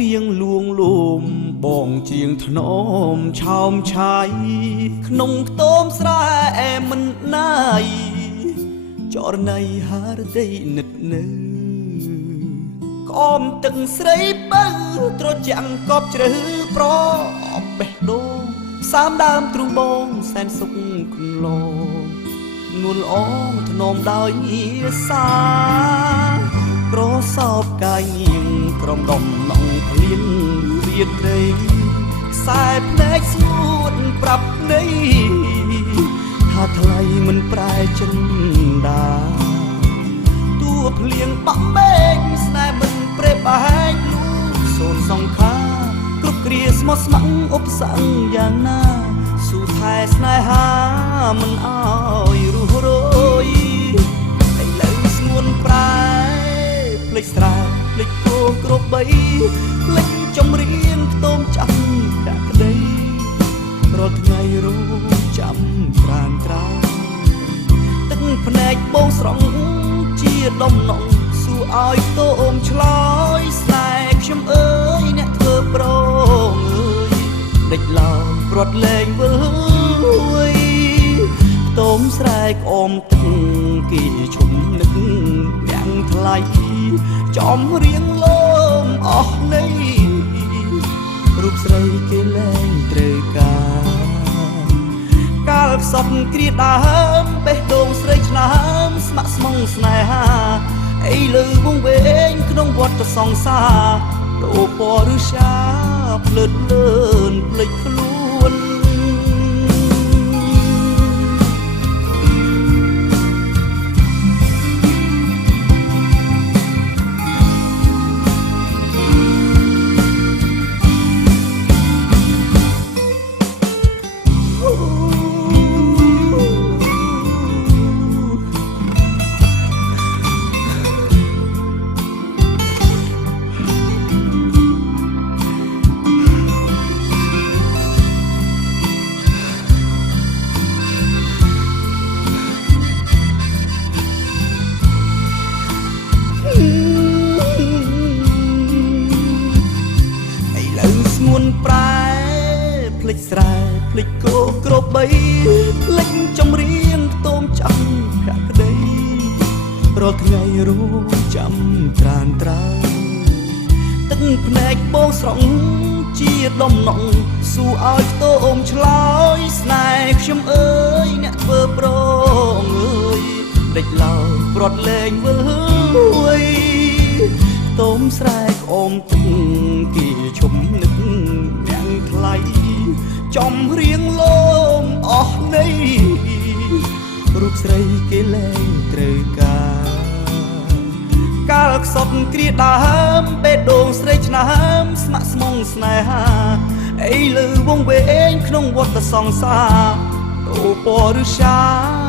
រៀងលួងលោមបងជាងធ្នមឆោមឆាយក្នុងខ្ទមស្រែមិនណាយចរណៃហារដីនិតនៅក្អមទឹកស្រីបើត្រចាំងកប់ជ្រៅប្រអបបេះដូងសាមដើមទ្រូងបងសែនសុខគន្លងនួលអងធ្នមដោយងារសាក្រសោបកាយនាងក្រំដំណងភ្លៀងរៀតត្រីខ្សែភ្នែកស្ងួតប្រាប់ន័យថាថ្លៃមិនប្រែចិនដាតួភ្លៀងបាក់មេឃស្នេហ៍មិនប្រេបបែកលូសូនសង្ខាគ្រប់គ្រាស្មោះស្ម័គ្រឧបសង្ឃយ៉ាងណាស៊ូថែស្នេហាមិនអើយរស់រយឥឡូវស្ងួនប្រែភ្លេចស្រែភ្លេចគោគ្រប់បីភ្លេចចម្រៀងខ្ទមចាំភក្តីរាល់ថ្ងៃរੂចាំក្រានក្រានទឹកភ្នែកបងស្រង់ជាដំណងសួរឲ្យតោមឆ្លើយស្នេហ៍ខ្ញុំអើយអ្នកធ្វើប្រងអើយដេចឡើយព្រាត់លែងវើយខ្ទមស្រែកអមទឹកគេឈុំនឹកយ៉ាងថ្លៃចំរៀងលោមអស់នៃរូបស្រីគេលែងត្រូវការកាលខ្សត់គ្រាដើមបេះដូងស្រីឆ្នើមស្ម័គ្រស្មងស្នេហាអីលើវងវែងក្នុងវត្តសង្សារដូរពណ៌ឬសាភ្លើតលឿនភ្លេចខ្លួន ប្រែភ្លេចស្រែភ្លេចគោគ្រប់បីភ្លេចចម្រៀងខ្ទមចាំភក្តីរាល់ថ្ងៃរੂចាំត្រានត្រើទឹកភ្នែកបងស្រង់ជាដំណងសួរឲ្យខ្ទមឆ្លើយស្នេហ៍ខ្ញុំអើយអ្នកធ្វើប្រងអើយដេចឡើយព្រាត់លែងវើយខ្ទមស្រែកអមទឹកគេឈុំនឹកយ៉ាងថ្លៃចំរៀងលោមអស់នៃរូបស្រីគេលែងត្រូវការកាលខ្សត់គ្រាដើមបេះដូងស្រីឆ្នើមស្ម័គ្រស្មងស្នេហាអីលើវងវែងក្នុងវត្តសង្សារដូរពណ៌ឬសា